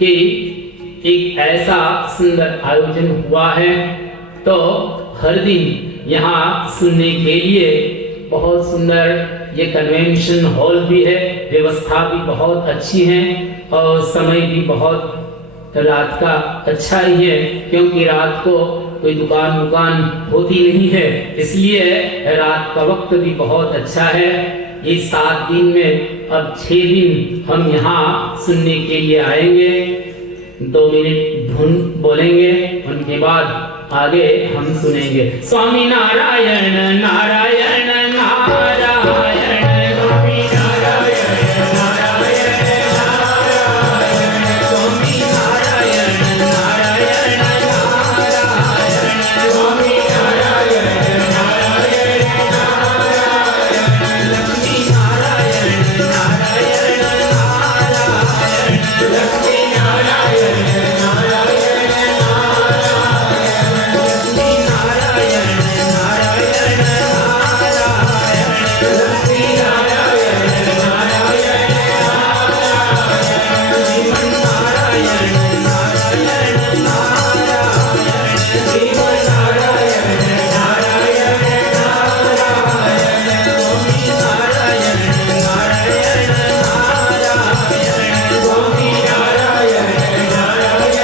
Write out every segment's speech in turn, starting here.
कि एक ऐसा सुंदर आयोजन हुआ है, तो हर दिन यहाँ सुनने के लिए बहुत सुंदर ये कन्वेंशन हॉल भी है, व्यवस्था भी बहुत अच्छी है और समय भी बहुत रात का अच्छा ही है, क्योंकि रात को कोई दुकान होती नहीं है, इसलिए रात का वक्त भी बहुत अच्छा है। ये 7 दिन में अब 6 दिन हम यहाँ सुनने के लिए आएंगे। 2 मिनट धुन बोलेंगे, उनके बाद आगे हम सुनेंगे। स्वामी नारायण नारायण नारायण, स्वामी नारायण नारायण नारायण, स्वामी नारायण नारायण नारायण, स्वामी नारायण नारायण नारायण, लक्ष्मी नारायण नारायण नारायण, लक्ष्मी नारायण नारायण नारायण, लक्ष्मी नारायण नारायण नारायण, लक्ष्मी नारायण नारायण नारायण, जीवन नारायण नारायण नारायण, जीवन नारायण नारायण नारायण, स्वामी नारायण नारायण नारायण, स्वामी नारायण नारायण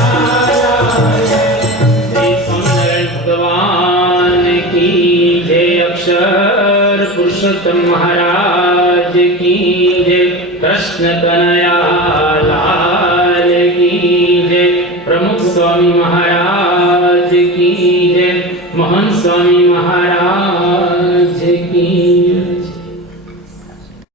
नारायण। श्री स्वामिनारायण भगवान की जय, अक्षर पुरुषोत्तम महाराज की जय, कृष्ण कन्हैया लाल की जय, प्रमुख स्वामी महाराज